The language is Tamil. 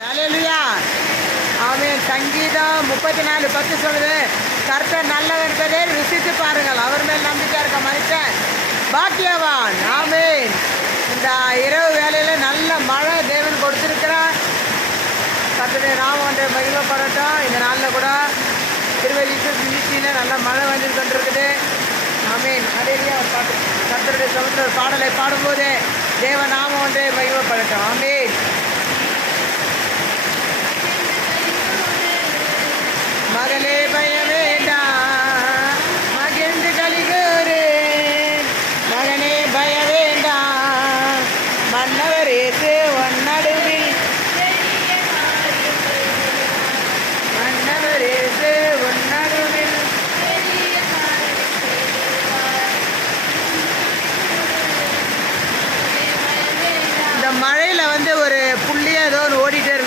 ஹல்லேலூயா. ஆமென். சங்கீதம் 34:10 சொல்லுது, கர்த்தர் நல்லவர் என்பதை ருசித்து பாருங்கள், அவர் மேல் நம்பிக்கை இருக்க மனுஷன் பாக்கியவான். ஆமென். இந்த இரவு வேளையில் நல்ல மழை தேவன் கொடுத்திருக்கிறார். கர்த்தருடைய நாமம் ஒன்றை மகிமைப்படட்டும். இந்த நாளில் கூட திருவதியில் நல்ல மழை வந்து கொண்டிருக்குது. ஆமென். ஹல்லேலூயா. ஒரு பாட்டு, கர்த்தருடைய சமுத்திர பாடலை பாடும்போது தேவ நாமம் ஒன்றே மகிமைப்படட்டும். ஆமென்.